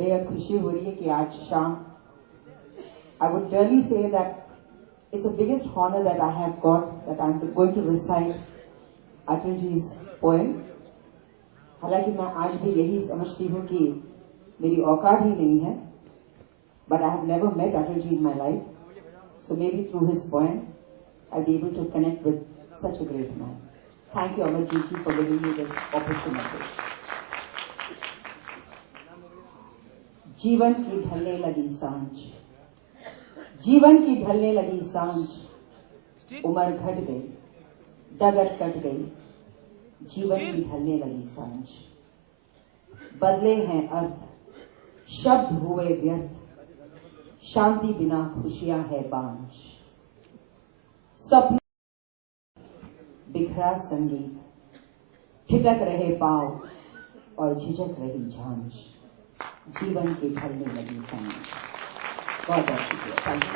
बेहद खुशी हो रही है कि आज शाम I would really say that it's the biggest honor that I have got that I'm going to recite Atal ji's poem. हालांकि मैं आज भी यही समझती हूँ कि मेरी औकात ही नहीं है, but I have never met Atal ji in my life. So maybe through his poem, I'll be able to connect with such a great man. Thank you, Amarjit ji, for giving me this opportunity. जीवन की ढलने लगी सांझ, जीवन की ढलने लगी सांझ, उम्र घट गई, डगर कट गई, जीवन की ढलने लगी सांझ। बदले हैं अर्थ, शब्द हुए व्यर्थ, शांति बिना खुशियां है बांझ। सपने बिखरा संगीत, ठिठक रहे पांव और झिझक रही झांझ, जीवन की ढलने लगी सांझ। बहुत बहुत शुक्रिया। Thank you.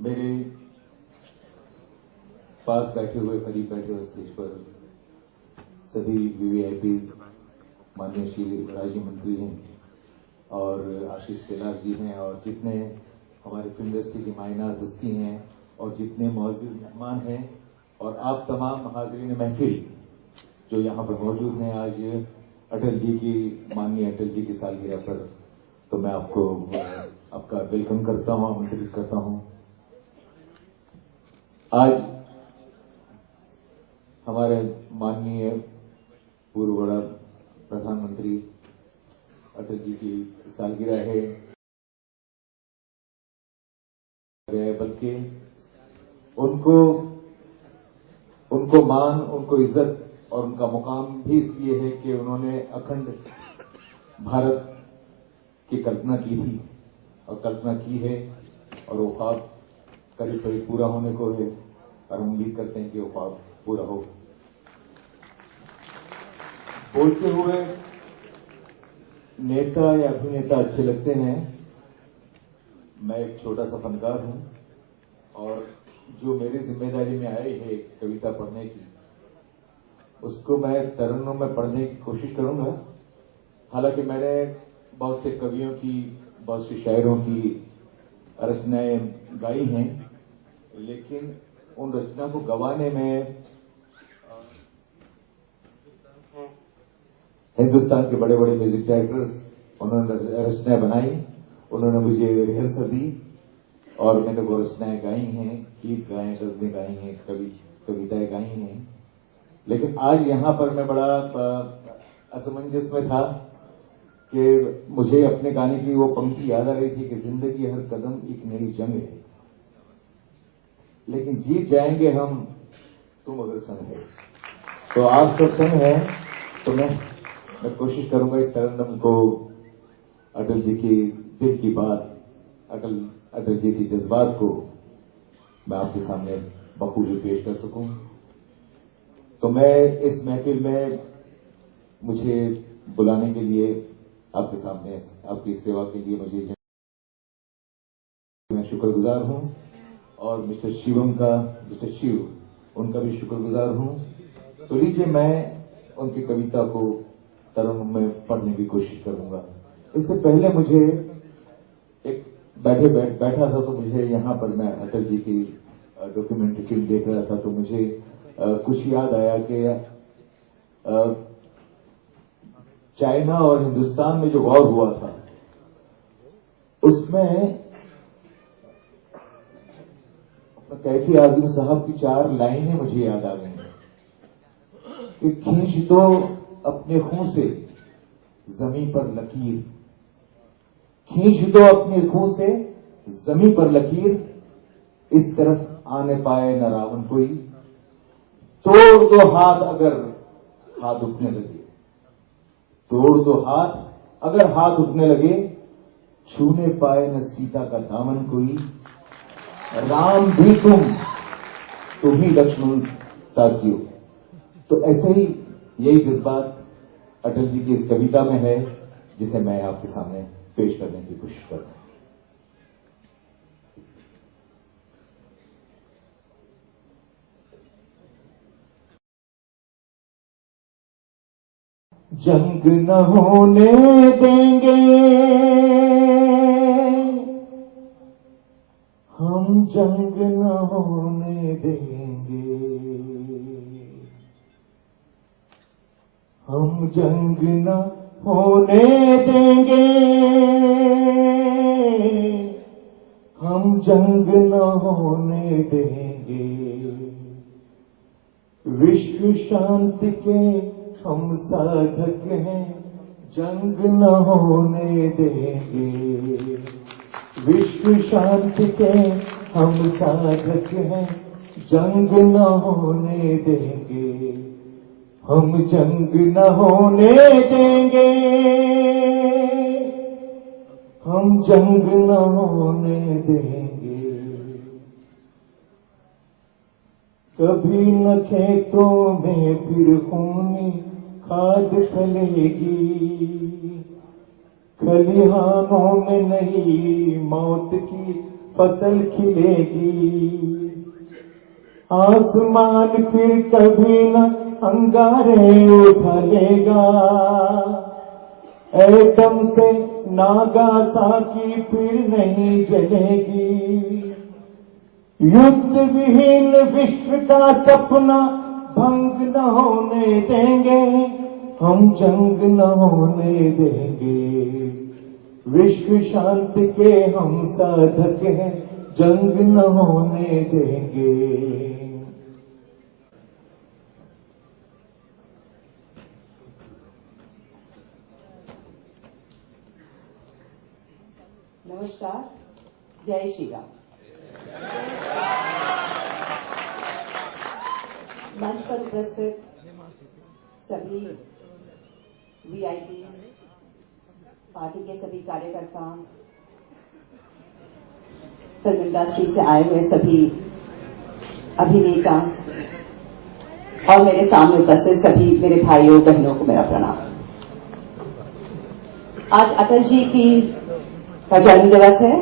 मेरे पास बैठे हुए, करीब बैठे हुए स्टेज पर सभी वीवीआईपी, माननीय श्री राज्य मंत्री हैं और आशीष शेलार जी हैं और जितने हमारे फिल्म इंडस्ट्री की मायनाज हस्ती हैं और जितने मौजूद मेहमान हैं और आप तमाम हाज़रीन महफिल जो यहाँ पर मौजूद हैं आज अटल जी की, माननीय अटल जी की सालगिरह पर, तो मैं आपको आपका वेलकम करता हूँ, आमंत्रित करता हूँ। आज हमारे माननीय पूर्व बड़ा प्रधानमंत्री अटल जी की सालगिरह है, बल्कि उनको मान, उनको इज्जत और उनका मुकाम भी इसलिए है कि उन्होंने अखंड भारत की कल्पना की थी और कल्पना की है और वो ख्वाब करीब करीब पूरा होने को है और हम उम्मीद करते हैं कि वो ख्वाब पूरा हो। बोलते हुए नेता या अभिनेता अच्छे लगते हैं। मैं एक छोटा सा फनकार हूं और जो मेरी जिम्मेदारी में आई है कविता पढ़ने की, उसको मैं तरन्नुम में पढ़ने की कोशिश करूंगा। हालांकि मैंने बहुत से कवियों की, बहुत से शायरों की रचनाएं गाई हैं, लेकिन उन रचना को गवाने में हिंदुस्तान के बड़े बड़े म्यूजिक डायरेक्टर्स, उन्होंने रचनाएं बनाई, उन्होंने मुझे रिहर्सल दी और मैंने वो रचनाएं गाई हैं, गीत गाए, गजलें गाई हैं, कविताएं गाई हैं। लेकिन आज यहाँ पर मैं बड़ा असमंजस में था कि मुझे अपने गाने की वो पंक्ति याद आ रही थी कि जिंदगी हर कदम एक नई जंग है, लेकिन जीत जाएंगे हम तुम अगर संग है। तो आज तो संग है, तो मैं कोशिश करूंगा इस तरन्नुम को अटल जी की दिल की बात, अटल जी की जज्बात को मैं आपके सामने बखूबी पेश कर सकूं। तो मैं इस महफिल में मुझे बुलाने के लिए आपके सामने, आपकी सेवा के लिए मुझे मैं शुक्रगुजार हूं और मिस्टर शिव उनका भी शुक्रगुजार हूं। तो लीजिए मैं उनकी कविता को तरन्नुम में पढ़ने की कोशिश करूंगा। इससे पहले मुझे एक बैठा था तो मुझे यहाँ पर मैं अटल जी की डॉक्यूमेंट्री फिल्म देख रहा था, तो मुझे कुछ याद आया कि चाइना और हिंदुस्तान में जो वॉर हुआ था उसमें कैफी आजम साहब की 4 लाइनें मुझे याद आ गई कि खींच दो अपने खून से जमीन पर लकीर, खींच दो अपने खून से जमीन पर लकीर, इस तरफ आने पाए न रावण कोई, तोड़ दो हाथ अगर हाथ उठने लगे, तोड़ दो हाथ अगर हाथ उठने लगे, छूने पाए न सीता का दामन कोई, राम भी तुम ही लक्ष्मण साथियों। तो ऐसे ही यही जज्बात अटल जी की इस कविता में है, जिसे मैं आपके सामने पेश करने की कोशिश करता हूं। जंग न होने देंगे हम, जंग न होने देंगे हम, जंग न होने देंगे हम, जंग न होने देंगे, विश्व शांति के हम साधक हैं, जंग न होने देंगे, विश्व शांति के हम साधक हैं, जंग न होने देंगे हम, जंग न होने देंगे हम, जंग न होने देंगे। कभी न खेतों में फिर खूनी खाद फैलेगी, खलिहानों में नहीं मौत की फसल खिलेगी, आसमान फिर कभी न अंगारे उठलेगा, एटम से नागासाकी फिर नहीं जलेगी, युद्ध विहीन विश्व का सपना भंग न होने देंगे, हम जंग न होने देंगे, विश्व शांति के हम साधक हैं, जंग न होने देंगे। नमस्कार, जय श्री राम। मंच पर उपस्थित सभी वीआईपी, पार्टी के सभी कार्यकर्ता, फिल्म इंडस्ट्री से आए हुए सभी अभिनेता और मेरे सामने उपस्थित सभी मेरे भाइयों बहनों को मेरा प्रणाम। आज अटल जी का जन्म दिवस है।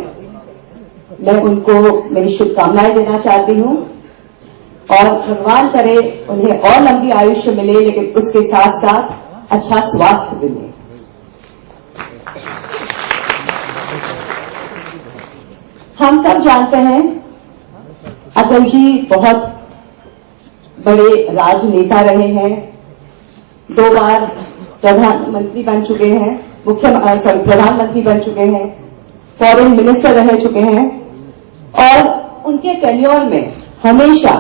मैं उनको मेरी शुभकामनाएं देना चाहती हूं और भगवान करे उन्हें और लंबी आयुष्य मिले, लेकिन उसके साथ साथ अच्छा स्वास्थ्य मिले। हम सब जानते हैं अटल जी बहुत बड़े राजनेता रहे हैं, 2 बार प्रधानमंत्री बन चुके हैं, प्रधानमंत्री बन चुके हैं, फॉरेन मिनिस्टर रह चुके हैं और उनके टेन्योर में हमेशा,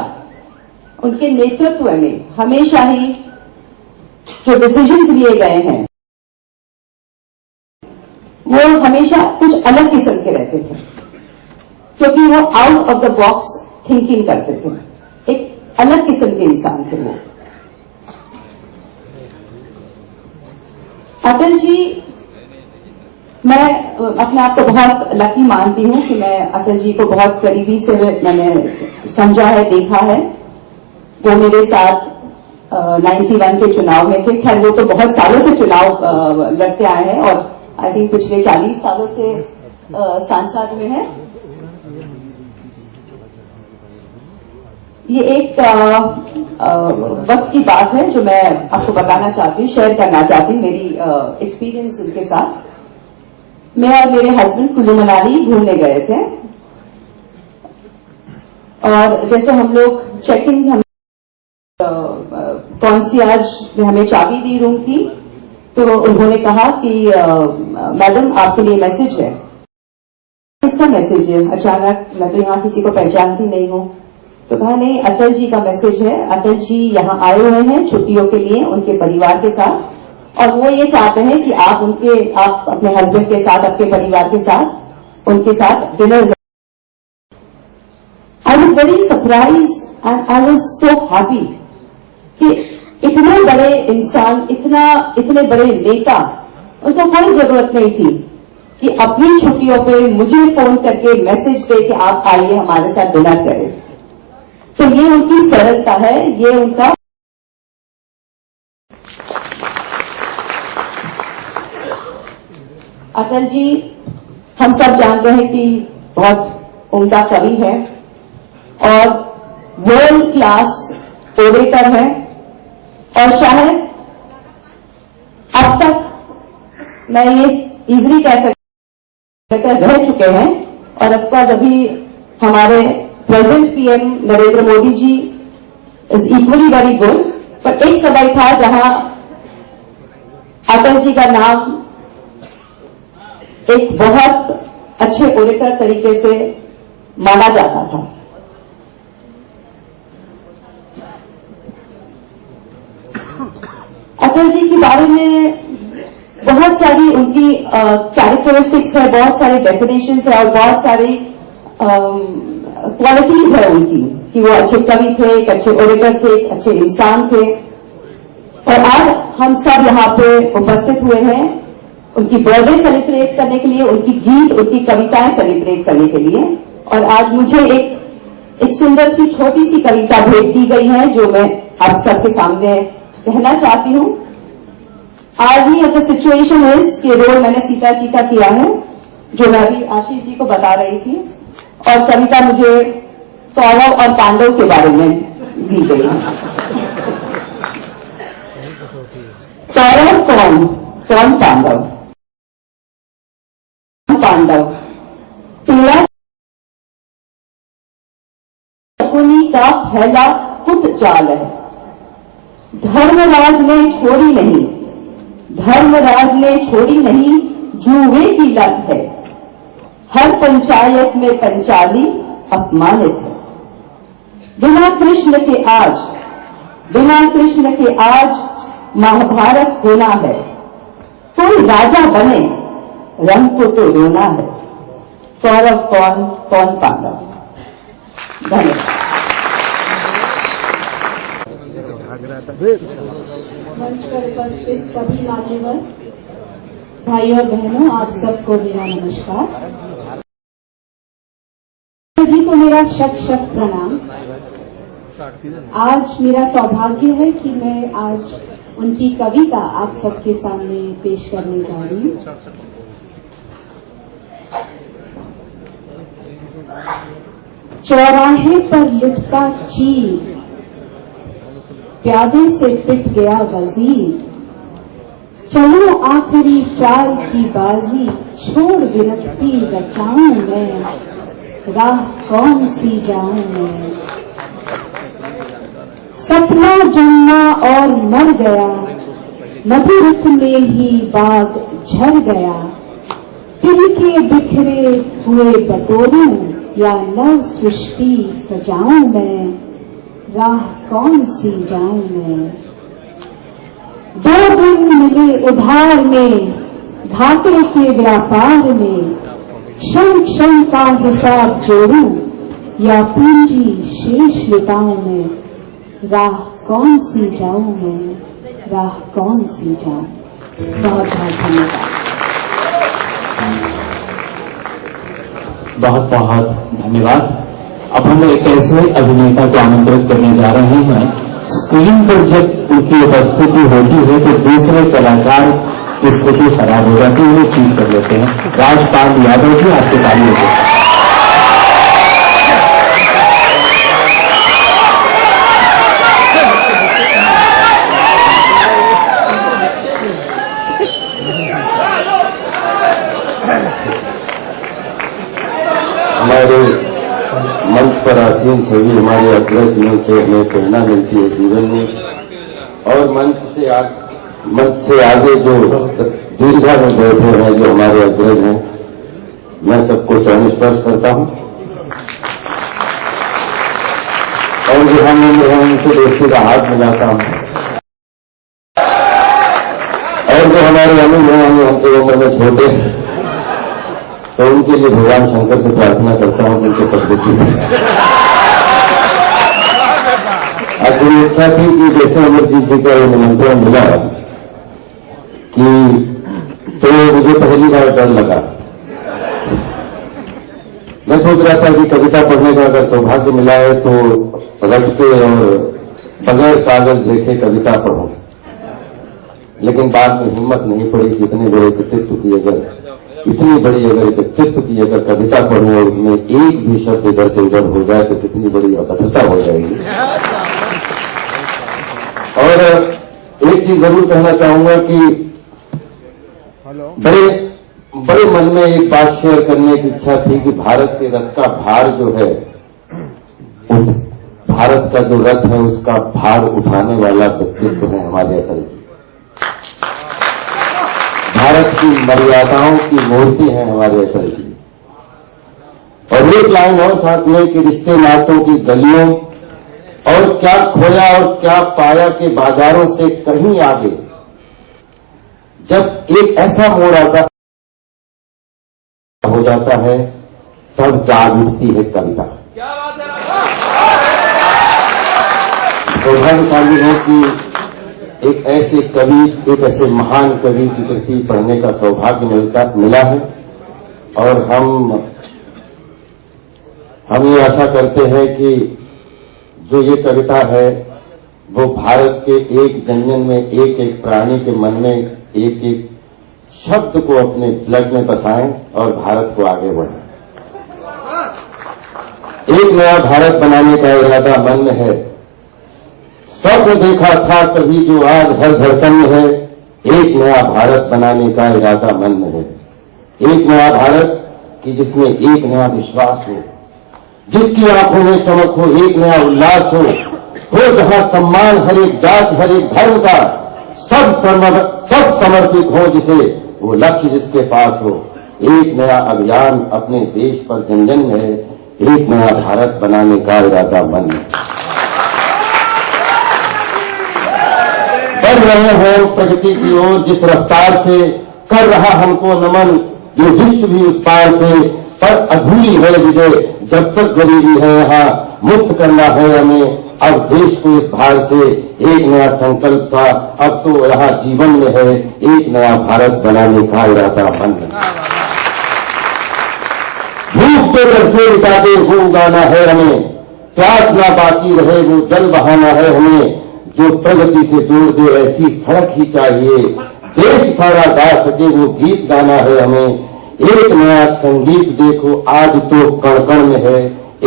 उनके नेतृत्व में हमेशा ही जो डिसीजंस लिए गए हैं वो हमेशा कुछ अलग किस्म के रहते थे, क्योंकि वो out of the box thinking करते थे, एक अलग किस्म के इंसान थे वो। अटल जी, मैं अपने आप को बहुत लकी मानती हूं कि मैं अटल जी को बहुत करीबी से मैंने समझा है, देखा है। वो मेरे साथ 91 के चुनाव में थे। खैर वो तो बहुत सालों से चुनाव लड़ते आए हैं और आई थिंक पिछले 40 सालों से सांसद में है। ये एक वक्त की बात है जो मैं आपको बताना चाहती हूँ, शेयर करना चाहती हूँ, मेरी एक्सपीरियंस उनके साथ। मैं और मेरे हस्बैंड कुल्लू मनाली घूमने गए थे और जैसे हम लोग चेकिंग, हम कॉन्सियर्ज ने हमें चाबी दी रूम की, तो उन्होंने कहा कि मैडम आपके लिए मैसेज है। किसका मैसेज है? अचानक, मैं तो यहाँ किसी को पहचानती नहीं हूँ। तो कहा नहीं, अटल जी का मैसेज है। अटल जी यहाँ आए हुए हैं छुट्टियों के लिए उनके परिवार के साथ, और वो ये चाहते हैं कि आप अपने हस्बैंड के साथ, अपने परिवार के साथ, उनके साथ dinner. I was very surprise and I was so happy कि इतने बड़े इंसान, इतने बड़े नेता, उनको कोई जरूरत नहीं थी कि अपनी छुट्टियों पे मुझे फोन करके मैसेज दे कि आप आइए हमारे साथ डिनर करें। तो ये उनकी सरलता है, ये उनका अटल जी, हम सब जानते हैं कि बहुत उम्दा कवि है और वर्ल्ड क्लास ओरेटर है, और शायद अब तक मैं ये इजीली कह सकती हूं रह चुके हैं। और ऑफकोर्स अभी हमारे present PM Narendra Modi ji is equally very good, पर एक समय था जहां अटल जी का नाम एक बहुत अच्छे ओरेटर तरीके से माना जाता था। अटल जी के बारे में बहुत सारी उनकी कैरेक्टरिस्टिक्स है, बहुत सारे डेफिनेशंस है और बहुत सारी क्वालिटीज है उनकी, कि वो अच्छे कवि थे, एक अच्छे ओरेटर थे, एक अच्छे इंसान थे। और आज हम सब यहाँ पे उपस्थित हुए हैं उनकी बर्थडे सेलिब्रेट करने के लिए, उनकी गीत, उनकी कविताएं सेलिब्रेट करने के लिए। और आज मुझे एक सुंदर सी छोटी सी कविता भेंट की गई है जो मैं आप सबके सामने कहना चाहती हूँ। Army of the situation is के रोल मैंने सीता जी का किया है, जो मैं अभी आशीष जी को बता रही थी। और कविता मुझे कौरव और पांडव के बारे में दी गई है। कौरव कौन, कौन पांडव? पांडव 13 शकुनी का फैला कुट चाल है। धर्मराज ने छोड़ी नहीं, धर्मराज ने छोड़ी नहीं, जुए की लत है। हर पंचायत में पंचाली अपमानित है। बिना कृष्ण के आज महाभारत होना है। कोई राजा बने, रंग को तो रोना है। कौरव कौन, कौन पांडव? धन्यवाद। मंच पर उपस्थित सभी मान्यवर भाई और बहनों, आप सबको मेरा नमस्कार। जी को मेरा शत शत प्रणाम। आज मेरा सौभाग्य है कि मैं आज उनकी कविता आप सबके सामने पेश करने जा रही हूँ। चौराहे पर लिटता चीर, प्यादे से पिट गया वजीर। चलो आखिरी चाल की बाजी, छोड़ विरक्ति रचाऊं मैं, राह कौन सी जाऊं मैं। सपना जन्मा और मर गया, मधुरत में ही बाग झर गया। दिल के बिखरे हुए बटोरूं, या नव सृष्टि सजाऊं मैं, राह कौन सी जाऊं मैं। 2 दिन मिले उधार में, घाटे के व्यापार में। क्षण क्षण का हिसाब जोड़ूं, या पूंजी शेष लुटाऊं मैं, राह कौन सी जाऊं मैं, राह कौन सी जाऊं। बहुत बहुत धन्यवाद। बहुत बहुत धन्यवाद। अब हम एक ऐसे अभिनेता को आमंत्रित करने जा रहे हैं। स्क्रीन पर जब उनकी उपस्थिति होती है तो दूसरे कलाकार की स्थिति खराब हो जाती है, उन्हें ठीक कर लेते हैं। राजपाल यादव जी, आपकी तालियों से। हमारे मंच पर आसीन सभी हमारे अग्रजों से हमें प्रेरणा मिलती है जीवन में, और मंच से आगे जो दीर्घा में बैठे हैं जो हमारे अग्रज हैं, मैं सबको चरण स्पर्श करता हूं और जो हम उनसे दोस्ती का हाथ मिलाता हूं। और जो हमारे अनुभव हैं हमसे उम्र में छोटे हैं, तो उनके लिए भगवान शंकर से प्रार्थना करता हूं कि उनके सब कुछ आज मेरी इच्छा थी कि जैसे अमरजीत जी का निमंत्रण मिला कि तो मुझे पहली बार डर लगा। मैं सोच रहा था कि कविता पढ़ने का अगर सौभाग्य मिला है तो रट के और बगैर कागज देखे कविता पढ़ूं, लेकिन बाद में हिम्मत नहीं पड़ी कि इतनी बड़ी व्यक्तित्व की अगर कविता पढ़ूं और उसमें एक भी शब्द इधर से उधर हो जाए तो कितनी बड़ी अभद्रता हो जाएगी। और एक चीज जरूर कहना चाहूंगा कि बड़े मन में एक बात शेयर करने की इच्छा थी कि भारत के रथ का भार जो है, भारत का जो रथ है उसका भार उठाने वाला व्यक्तित्व है हमारे अटल जी। भारत की मर्यादाओं की मूर्ति है हमारे अटल जी। और एक लाइन और साथ में कि रिश्ते नातों की गलियों और क्या खोया और क्या पाया के बाजारों से कहीं आगे, जब एक ऐसा मोड़ आता हो जाता है तब जाग उठती है कविता। सौभाग्यशाली है कि एक ऐसे कवि, एक ऐसे महान कवि की कृति पढ़ने का सौभाग्य मिला है। और हम ये आशा करते हैं कि जो ये कविता है वो भारत के एक जनजन में, एक एक प्राणी के मन में एक एक शब्द को अपने ब्लड में बसाएं और भारत को आगे बढ़ाएं। एक नया भारत बनाने का इरादा मन में है। स्वप्न देखा था तभी जो आज हर धड़कन में है। एक नया भारत बनाने का इरादा मन में है। एक नया भारत कि जिसमें एक नया विश्वास हो, जिसकी आंखों में चमक हो, एक नया उल्लास हो जहां सम्मान हर एक जात हर एक धर्म का सब समर्पित हो, जिसे वो लक्ष्य जिसके पास हो। एक नया अभियान अपने देश पर जन जन में है। एक नया भारत बनाने का इरादा मन में। बढ़ रहे हैं प्रगति की ओर जिस रफ्तार से, कर रहा हमको नमन जो विश्व भी उस पार से, पर अधूरी है विजय जब तक गरीबी है यहाँ। मुक्त करना है हमें अब देश को इस भार से। एक नया संकल्प सा अब तो यहाँ जीवन में है। एक नया भारत बनाने का इरादा मन में। भूख से घर से मिटा दे वो उगाना है हमें। प्यास ना बाकी रहे वो जल बहाना है हमें। जो प्रगति से जोड़ दे ऐसी सड़क ही चाहिए। देश सारा गा सके वो गीत गाना है हमें। एक नया संगीत देखो आज तो कण कण में है।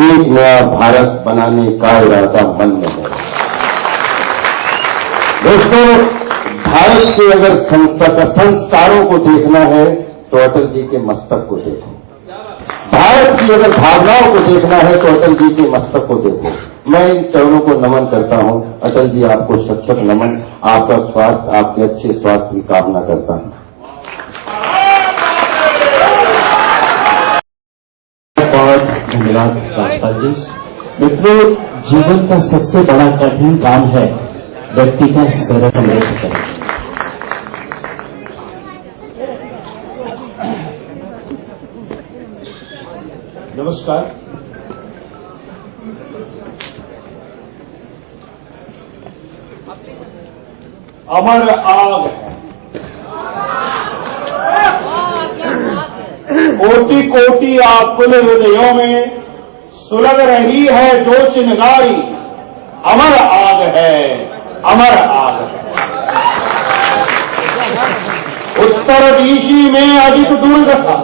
एक नया भारत बनाने का इरादा मन में है। दोस्तों, भारत के अगर संस्कारों को देखना है तो अटल जी के मस्तक को देखो। भारत की अगर भावनाओं को देखना है तो अटल जी के मस्तक को देखो। मैं इन चरणों को नमन करता हूं। अटल जी आपको शत शत नमन। आपका स्वास्थ्य, आपके अच्छे स्वास्थ्य की कामना करता हूं। धन्यवाद राजपाल जी। मित्रों, जीवन का सबसे बड़ा कठिन काम है व्यक्ति का स्तर समृद्ध करना। नमस्कार। अमर आग है, कोटि कोटि आकुल हृदयों में सुलग रही है जो चिंगारी। अमर आग है, अमर आग है। उत्तर दिशि में अधिक दुर्ग था,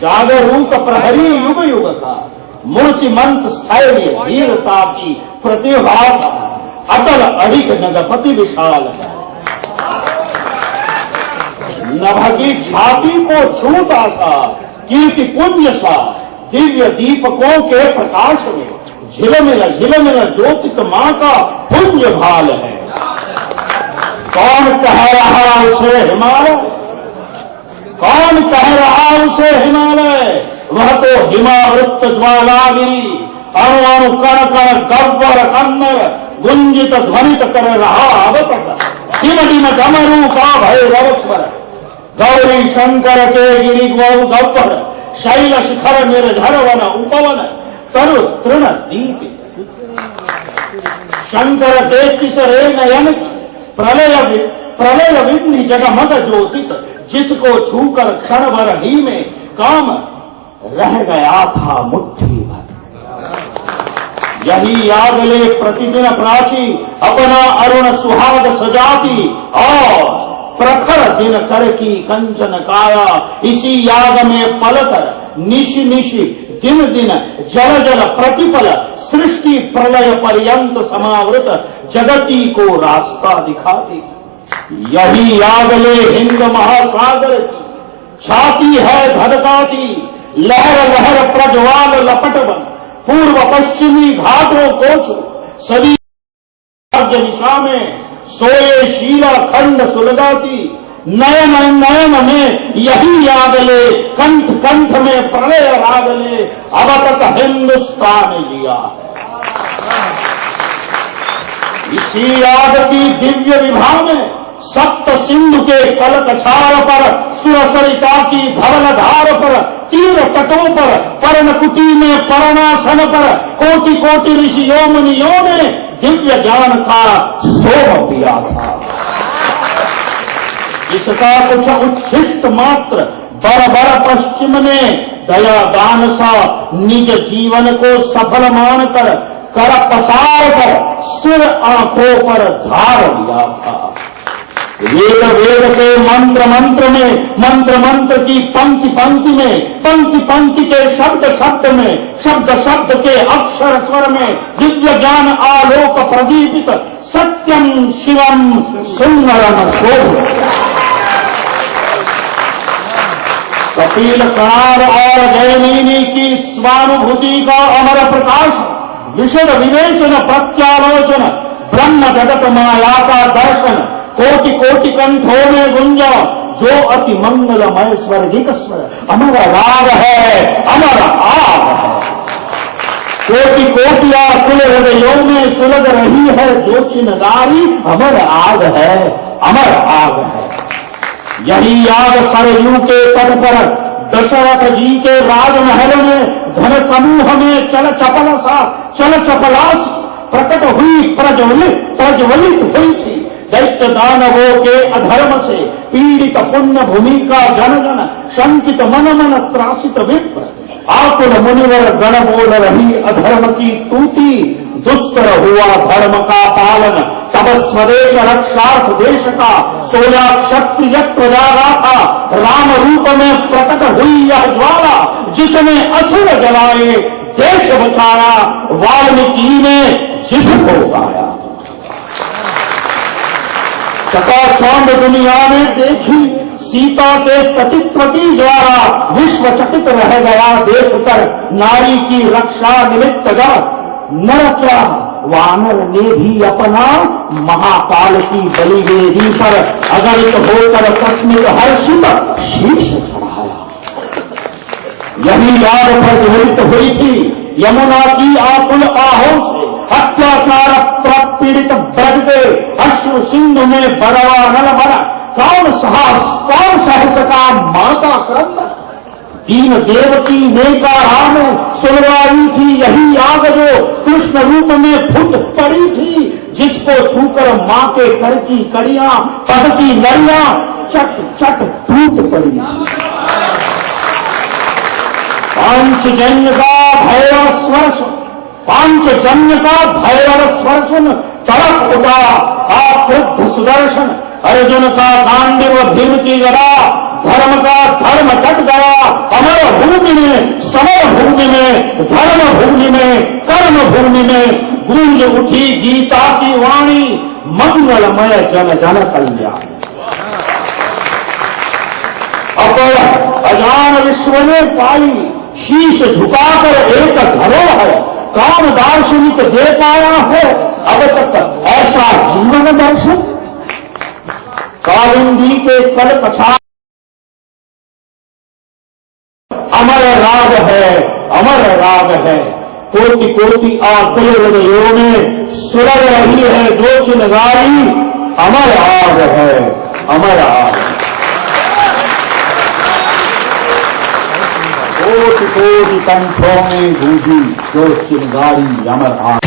जागरूक प्रहरी युग युग था। मूर्तिमंत स्थैर्य वीरता की प्रतिभा था, अटल अडिग नगपति विशाल है। नभ की छाती को छूता सा कीर्ति पुण्य सा, दिव्य दीपकों के प्रकाश में झिलमिल ज्योतिक मां का पुण्य भाल है। कौन कह रहा उसे हिमालय, कौन कह रहा उसे हिमालय, वह तो हिमावृत ज्वालागिरी। अणु अणु कण कण गब्बर कन्नर गुंजित ध्वनित कर रहा अब तक। डिम डिम डमरू का भैरव स्वर, गौरी शंकर के गिरि गब्बर। शैल शिखर निर्धर वन उपवन, तरु तृण दीप। शंकर के तिसरे नयन की प्रलय विघ्नि जगमग ज्योतिक। जिसको छूकर क्षण भर ही में काम रह गया था मुट्ठी भर। यही याद ले प्रतिदिन प्राची, अपना अरुण सुहाग सजाती। और प्रखर दिन कर की कंचन काया, इसी याद में पलकर निशि निशि दिन दिन जल जल प्रतिपल। सृष्टि प्रलय पर्यंत समावृत जगती को रास्ता दिखाती। यही याद ले हिंद महासागर की, छाती है धधकाती। लहर लहर प्रज्वाल लपट बन, पूर्व पश्चिमी घाटों को छू। सदी दिशा में सोए शीला खंड सुलगाती। नयन नयन में यही याद ले, कंठ कंठ में प्रलय राग ले। अब तक हिंदुस्तान जिया है। इसी याद की दिव्य विभा में सप्त सिंधु के कलक छार पर, सुरसरिता की धवल धार पर, तीर तटों पर, पर्ण कुटी में परणासन पर कोटि कोटि ऋषियों मुनियों ने दिव्य ज्ञान का सोम पिया था। इसका कुछ उच्छिष्ट मात्र बर पश्चिम ने दया दान सा निज जीवन को सफल मानकर कर पसार कर सिर आंखों पर धार लिया था। वेद वेद के मंत्र मंत्र में, मंत्र मंत्र की पंक्ति पंक्ति में, पंक्ति पंक्ति के शब्द शब्द में, शब्द शब्द के अक्षर स्वर में दिव्य ज्ञान आलोक प्रदीपित सत्यम शिवम सुंदरम शोभ। कपिल कणार और जैमिनी की स्वानुभूति का अमर प्रकाश, विशद विवेचन प्रत्यालोचन, ब्रह्म जगत माया का दर्शन, कोटि कोटि कंठों में गुंजा जो अति मंगलमय स्वर्गिक स्वर अमर राग है, अमर आग है। कोटि कोटि आकुल हृदयों में सुलग रही है जो चिनगारी, अमर आग है, अमर आग है। यही आग सरयू के तट पर दशरथ जी के राजमहल में धन समूह में चल चपलास प्रकट हुई, प्रज्वलित हुई थी। दैत्य दानवों के अधर्म से पीड़ित पुण्य भूमि का जन जन शंकित मन मन त्रासित विप्र आकुल मुनिवर गण बोल रही अधर्म की तूती, दुष्कर हुआ धर्म का पालन, तब स्वदेश रक्षार्थ देश का सोया क्षत्रिय प्रजागा था। राम रूप में प्रकट हुई यह ज्वाला जिसने असुर जलाए देश बचाया, वाल्मीकि ने जिसको गाया। चकाचौंध दुनिया ने देखी सीता के सतीत्व की ज्वाला, विश्व चकित रह गया देखकर नारी की रक्षा निमित्त गढ़। नर क्या वानर ने भी अपना महाकाल की बलि वेदी पर अगणित होकर सस्मित हर्षित शीश चढ़ाया। यही आग प्रज्वलित हुई थी यमुना की आकुल आहों से, अत्याचार पीड़ित ब्रज के अश्रु सिंधु में बरवा नल भरा। कौन सहस का माता क्रंदन, दीन देवकी नेकारा में सुलगाई थी यही आग जो कृष्ण रूप में फुट पड़ी थी, जिसको छूकर मां के कर की कड़ियां पद की नड़ियां चट चट टूट पड़ी थी। पांचजन्य का भैरव स्वर, पांचजन्य का भैरव स्वर सुन तड़प उठा आक्रुद्ध सुदर्शन। अर्जुन का गांडीव भीम की गदा, धर्म का धर्म कट गया अमर भूमि में, समर भूमि में, धर्म भूमि में, कर्म भूमि में गूंज उठी गीता की वाणी, मंगलमय जन जन कल्याण। अपर अजान विश्व ने पाई शीश झुकाकर एक धरोहर, कौन दार्शनिक दे पाया हो अब तक ऐसा जीवन दर्शन। कालिंदी के कल कछा अमर राग है, अमर राग है। कोटि कोटि आकुल हृदयों में सुलग रही है जो चिनगारी, अमर आग है, अमर आग। कोटि कोटि कंठों में गूंजी जो चिनगारी, अमर आग।